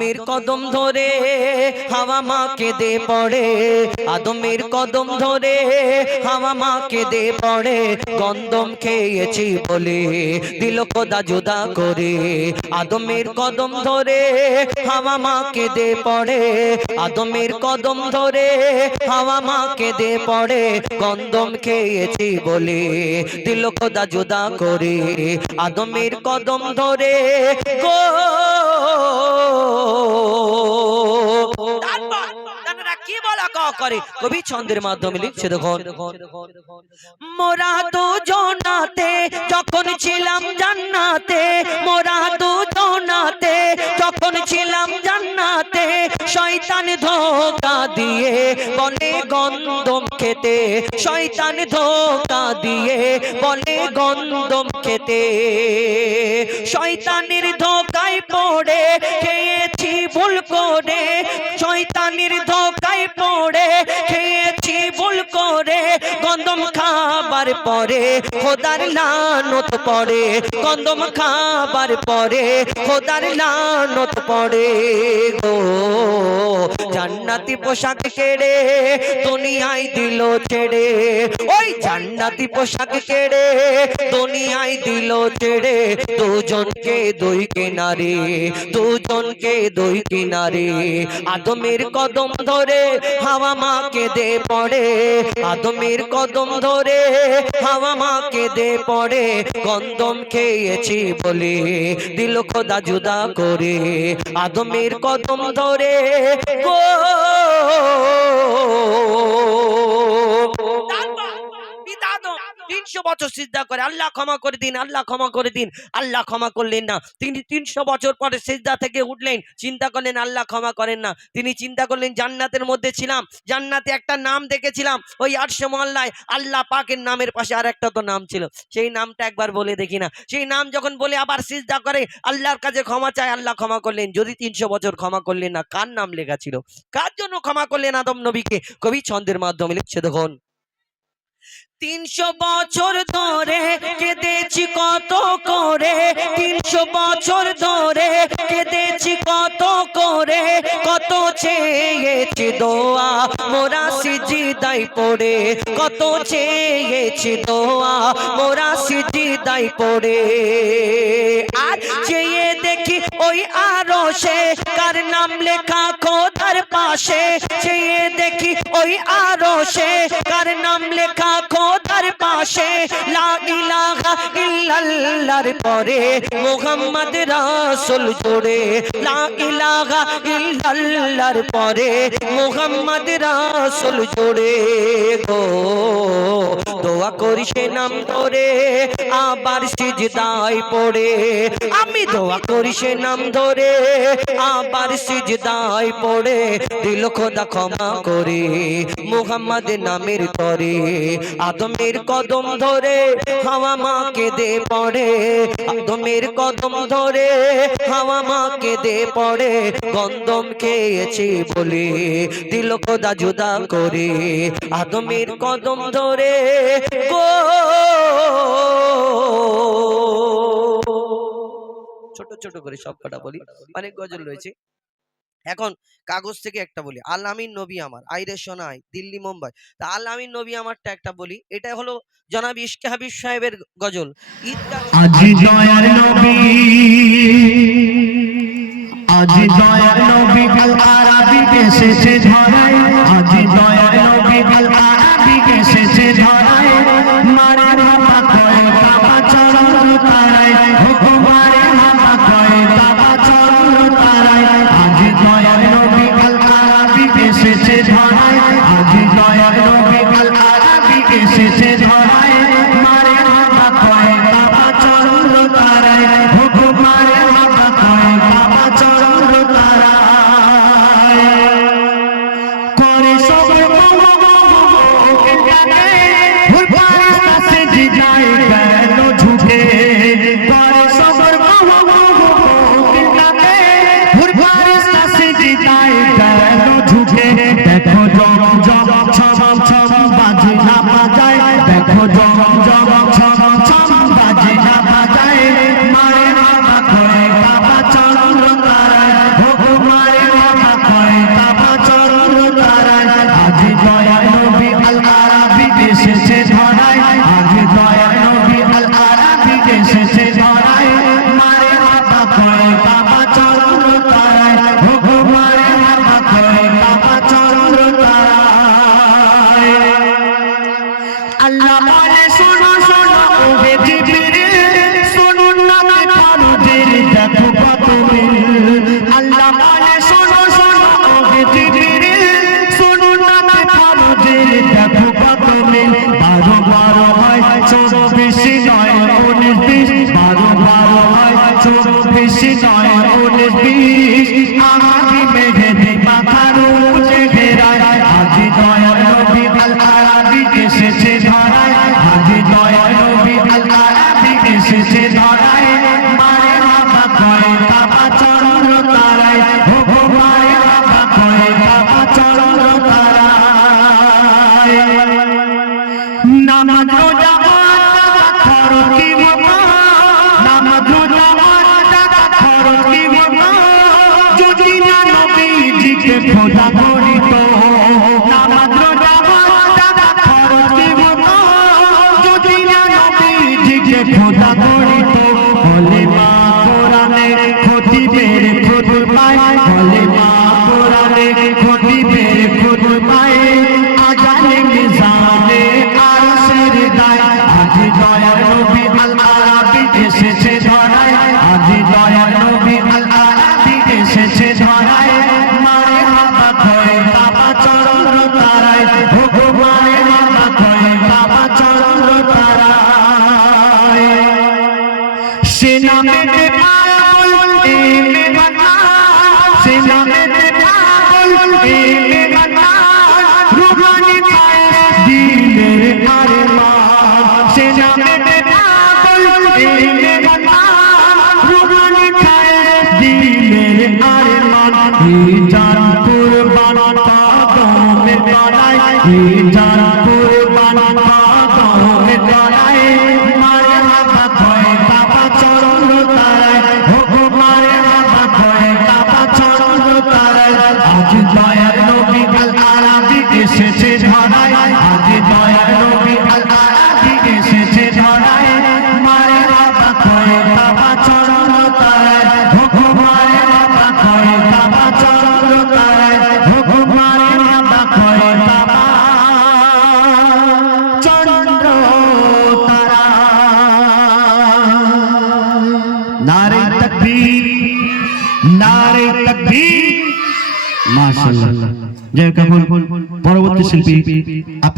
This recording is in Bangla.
আদমের কদম ধরে হাওয়া মা কেঁদে পড়ে, আদমের কদম ধরে হাওয়া মা কেঁদে পড়ে, গন্ধম খেয়েছি বলে দিল খোদা জুদা করে। আদমের কদম ধরে হাওয়া মা কেঁদে পড়ে, আদমের কদম ধরে হাওয়া মা কেঁদে পড়ে, গন্ধম খেয়েছি বলে দিল খোদা জুদা করে। আদমের কদম ধরে গো কি বলা করে কবি ছন্দের মাধ্যমে লিখছে দেখুন, মোরা দুজনাতে যখন ছিলাম জান্নাতে, মোরা দুজনাতে যখন ছিলাম জান্নাতে, শয়তান ধোঁকা দিয়ে বলে গন্ধম খেতে, শয়তান ধোঁকা দিয়ে বলে গন্ধম খেতে, শয়তানের ধোঁকায় পড়ে খেয়েছি ভুল করে, শয়তানের ধোঁকায় পড়ে খেয়েছি ভুল করে, গন্ধম খাবার পরে খোদার লানত পড়ে, গন্ধম খাবার পরে খোদার লানত পড়ে গো। জান্নাতি পোশাক কেড়ে দুনিয়ায় দিল ছেড়ে, ওই জান্নাতি পোশাক কেড়ে দুনিয়ায় দিল ছেড়ে, দুজনকে দুই কিনারে, দুজনকে দুই কিনারে। আদমের কদম ধরে হাওয়া মা কেঁদে পড়ে, আদমের কদম ধরে হাওয়া মা কেঁদে পড়ে, গন্ধম খেয়েছি বলে দিল খোদা জুদা করে। আদমের কদম ধরে গো বছর সিজদা করে, আল্লাহ ক্ষমা করে দিন, আল্লাহ ক্ষমা করে দিন, আল্লাহ ক্ষমা করলেন না। তিনি 300 বছর পরে সিজদা থেকে উঠলেন, চিন্তা করলেন আল্লাহ ক্ষমা করেন না। তিনি চিন্তা করলেন জান্নাতের মধ্যে ছিলাম, জান্নাতে একটা নাম দেখেছিলাম, ওই আরশে মহল্লায় আল্লাহ পাকের নামের পাশে আর একটা তো নাম ছিল, সেই নামটা একবার বলে দেখি না। সেই নাম যখন বলে আবার সিজদা করে আল্লাহর কাছে ক্ষমা চায়, আল্লাহ ক্ষমা করলেন। যদি 300 বছর ক্ষমা করলেন না, কার নাম লেখা ছিল, কার জন্য ক্ষমা করলেন আদম নবীকে? কবি ছন্দের মাধ্যমে লিখছে দেখুন, 300 বছর ধরে কেঁদেছি কত করে, 300 বছর ধরে কেঁদেছি কত করে, কত চেয়েছি দোয়া মোরা সিজদায় পড়ে, কত চেয়েছি দোয়া মোরা সিজদায় পড়ে। আর চেয়ে দেখি ওই আরশে কার নাম লেখা খোদার পাশে, চেয়ে দেখি ওই আরশে কার নাম লেখা খোদার পাশে, লা ইলাহা ইল্লাল্লাহর পরে মুহাম্মদ রাসূল জোড়ে, লা ইলাহা ইল্লাল্লাহর পরে মুহাম্মদ রাসূল জোড়ে গো। দোয়া করি সে নাম ধরে আবার সিজদায় পড়ে, আমি দোয়া করি সে নাম ধরে আবার সিজদায় পড়ে, দিল খোদা ক্ষমা করে মুহাম্মদ নামের তরে। আদমের কদম ধরে হাওয়া মা কেঁদে পড়ে, আদমের কদম ধরে হাওয়া মা কেঁদে পড়ে, গন্ধম খেয়েছি বলে দিল খোদা জুদা করে। আদমের কদম ধরে গো ছোট ছোট করে সব কটা বলি, অনেক গজল রয়েছে। এখন কাগজ থেকে একটা বলি, আল আমিন নবী আমার, আইরে শোনাই দিল্লি মুম্বাই। তা আল আমিন নবী আমারটা একটা বলি, এটা হলো জনাব ইশকে হাবিব সাহেবের গজল। আজি দয়ার নবী, আজি দয়ার নবী আল আরাবি এসেছে ধরায়, আজি দয়ার নবী আল আরাবি এসেছে ধরায়, মারে বাবা কয় বাবা চরণ তারায়, হুকুমারে বাবা কয় বাবা চরণ তারায়, আজি দয়ার নবী আল আরাবি এসেছে ধরায়, আজি দয়ার নবী আল আরাবি এসেছে ধরায়, মারে বাবা কয় বাবা চরণ তারায়, হুকুমারে বাবা কয় বাবা চরণ তারায়, করে সবে কেন ঝুঁকে, করে সবর কেন ঝুঁকে, দেখো জম জম ছম ছম বাজি না বাজায়, দেখো জম জম ছম ছম বাজি না বাজায়, মারে বাবা করে বাবা চরণ তারায়, হুকুমা আল্লাহ বলে শোনো শোনো ওহে জিবরিল শোনো না ফরজের দেখো কত মিল 12 12 হয় 24 নয় 19 20 12 12 হয় 24 নয় 19 20 আহারি মেঘে মাথার উপরে ঘেরায় আজ দয়ার নবী আল আরাবী এসেছে ধরায় আজ দয়ার নবী আল আরাবী এসেছে ধরায় মারে বাবা কয় বাবা চন্দ্র তারায় ও মারে বাবা কয় বাবা চন্দ্র তারায় নামাজ রোজা হজ খরচ কি বাবা নামাজ রোজা হজ খরচ কি বাবা যদি না নবীজিকে খোদা করিত নামাজ রোজা হজ খরচ কি বাবা যদি না নবীজিকে খোদা করিত বলে মা কোরআনে খতিবের খুতবায় বলে মা কোরআনে খতিবের খুতবায় আজানে মিজানে আরশের দায় আজ দয়ার নবী আল আরাবী এসেছে ধরায় আজ দয়ার নবী আল আরাবী এসেছে ধরায় মারে বাবা কয় বাবা চন্দ্র তারায় ও মারে বাবা কয় বাবা চন্দ্র তারায় সে নামেতে পাগল এ মেঘনা সে নামেতে পাগল এ মেঘনা রুহানি খায় দিলের আরমান সে নামেতে পাগল এ মেঘনা রুহানি খায় দিলের আরমান এই জান কুরবান কদমে গড়ায় এই জান কুরবান কদমে গড়ায় মারে বাবা কয় বাবা চন্দ্র তারায় ও মারে বাবা কয় বাবা চন্দ্র তারায় আজ দয়ার নবী আল আরাবী এসেছে ধরায় আজ দয়ার নবী আল আরাবী এসেছে ধরায় মারে বাবা কয় বাবা চন্দ্র তারায় ও মারে বাবা কয় বাবা চন্দ্র তারায় ও মারে বাবা কয় বাবা চন্দ্র नारे तकबीर माशाल्लाह जय कबूल परवर्ती शिल्पी